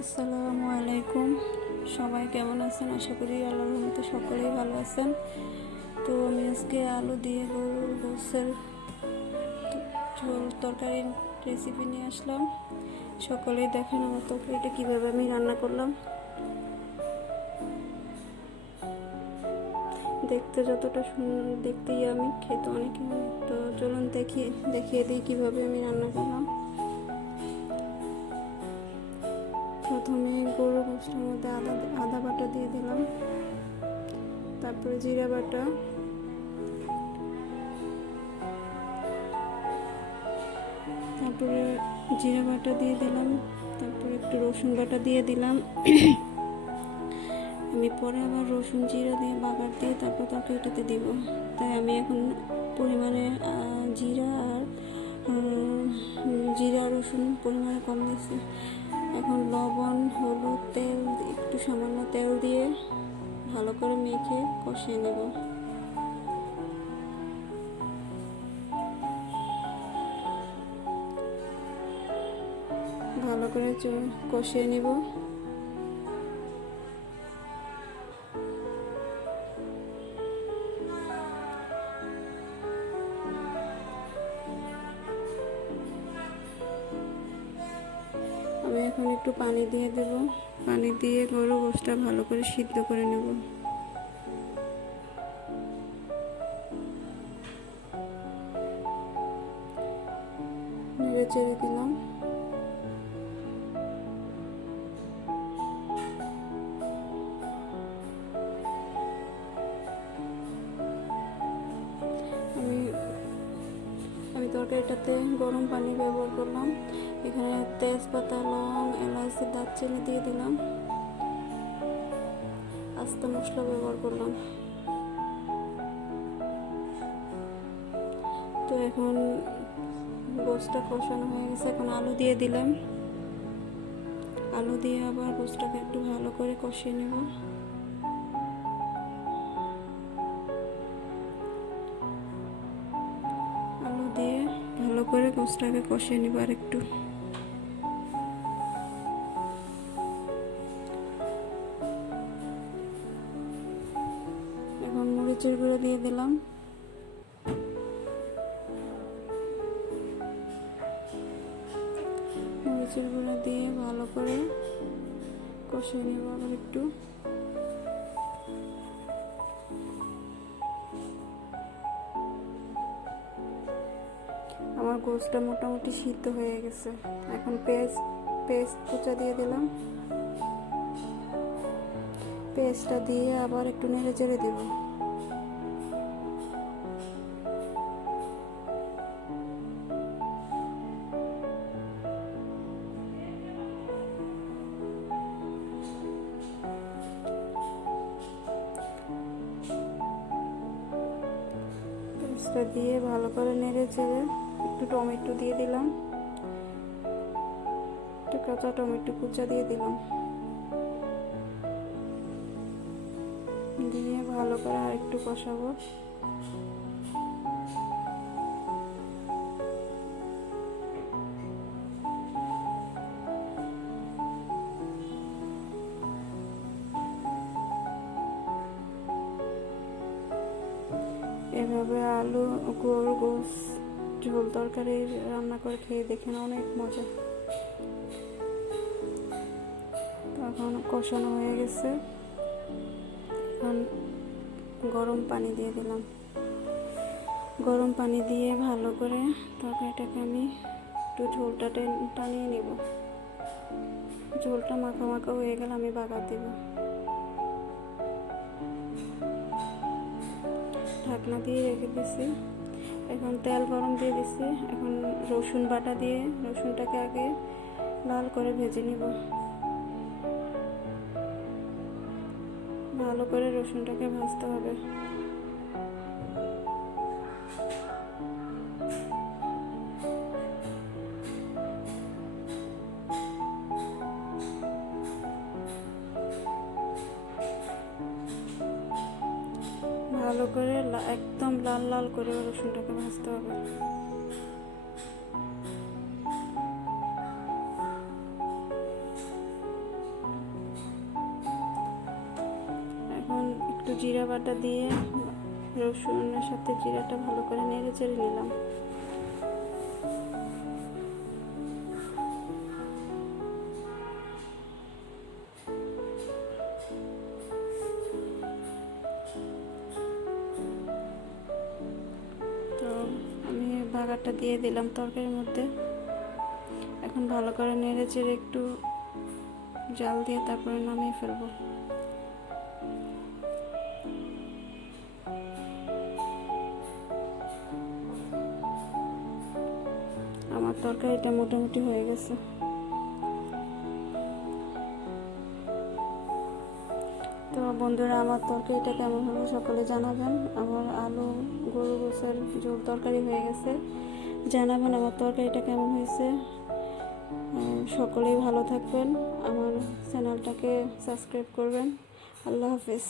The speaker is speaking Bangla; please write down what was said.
আসসালামু আলাইকুম। সবাই কেমন আছেন? আশা করি আল্লাহর রহমতে সকলেই ভালো আছেন। তো আমি আজকে আলু দিয়ে গরুর গোশতের ঝোল তরকারির রেসিপি নিয়ে আসলাম। সকলেই দেখেন আমার তরকারিটা কীভাবে আমি রান্না করলাম। দেখতে যতটা দেখতেই আমি খেতে অনেক। তো চলুন দেখিয়ে দিই কীভাবে আমি রান্না করলাম। প্রথমে গরুর গোশতের মধ্যে আদা বাটা দিয়ে দিলাম, তারপরে জিরা বাটা, তারপরে জিরা বাটা দিয়ে দিলাম, তারপরে একটু রসুন বাটা দিয়ে দিলাম। আমি পরে আবার রসুন জিরা দিয়ে বাগার দিয়ে তারপর তরকারিটাতে দিব, তাই আমি এখন পরিমাণে জিরা রসুন পরিমাণে কম দিয়েছি। এখন লবণ, হলুদ, তেল, একটু সামান্য তেল দিয়ে ভালো করে মেখে কষিয়ে নেব। ভালো করে কষিয়ে নেব। আমি এখন একটু পানি দিয়ে দেব। পানি দিয়ে গরুর গোশতটা ভালো করে সিদ্ধ করে নেব। নেড়ে চেড়ে দিলাম। আমি তরকারিটাতে গরম পানি ব্যবহার করলাম। এখানে তেজপাতা, লং, এলাচি, দারচিনি দিয়ে দিলাম। আস্তা মশলা ব্যবহার করলাম। তো এখন গোশতটা কষানো হয়ে গেছে। এখন আলু দিয়ে দিলাম। আলু দিয়ে আবার গোশতটাকে একটু ভালো করে কষিয়ে নেব। আলু দিয়ে ভালো করে গোশতটাকে কষিয়ে নেব আর একটু। এখন মরিচের গুঁড়ো দিয়ে দিলাম। মরিচের গুঁড়ো দিয়ে ভালো করে কষিয়ে নেব আবার একটু। আমার গোশতটা মোটামুটি সিদ্ধ হয়ে গেছে। এখন পেস্ট কুচা দিয়ে দিলাম। পেস্টটা দিয়ে আবার একটু নেড়ে চেড়ে দেব। পেস্টটা দিয়ে ভালো করে নেড়ে চেড়ে একটু টমেটো দিয়ে দিলাম। একটু কাঁচা টমেটো কুচা দিয়ে দিলাম। দিয়ে ভালো করে আর একটু কষাবো। এভাবে আলু গরুর গোশত ঝোল তরকারি রান্না করে খেয়ে দেখেন, অনেক মজা। এখন কষানো হয়ে গেছে। এখন গরম পানি দিয়ে দিলাম। গরম পানি দিয়ে ভালো করে তরকারিটাকে আমি একটু ঝোলটা টানিয়ে নেব। ঝোলটা মাখা মাখা হয়ে গেলে আমি বাগার দেব। ঢাকনা দিয়ে রেখে দিছি। এখন তেল গরম দিয়ে দিছি। এখন রসুন বাটা দিয়ে রসুনটাকে আগে লাল করে ভেজে নিব। ভালো করে রসুনটাকে ভাজতে হবে। ভালো করে একদম লাল লাল করে রসুনটাকে ভাজতে হবে। জিরা বাটা দিয়ে রসুনের সাথে জিরাটা ভালো করে নেড়ে চেড়ে নিলাম। তো আমি বাগারটা দিয়ে দিলাম তরকারির মধ্যে। এখন ভালো করে নেড়ে চেড়ে একটু জাল দিয়ে তারপরে নামিয়ে ফেলবো। আমার তরকারিটা মোটামুটি হয়ে গেছে। তো বন্ধুরা, আমার তরকারিটা কেমন হলো সকলে জানাবেন। আমার আলু গরু গোসের ঝোল তরকারি হয়ে গেছে, জানাবেন আমার তরকারিটা কেমন হয়েছে। সকলেই ভালো থাকবেন, আমার চ্যানেলটাকে সাবস্ক্রাইব করবেন। আল্লাহ হাফেজ।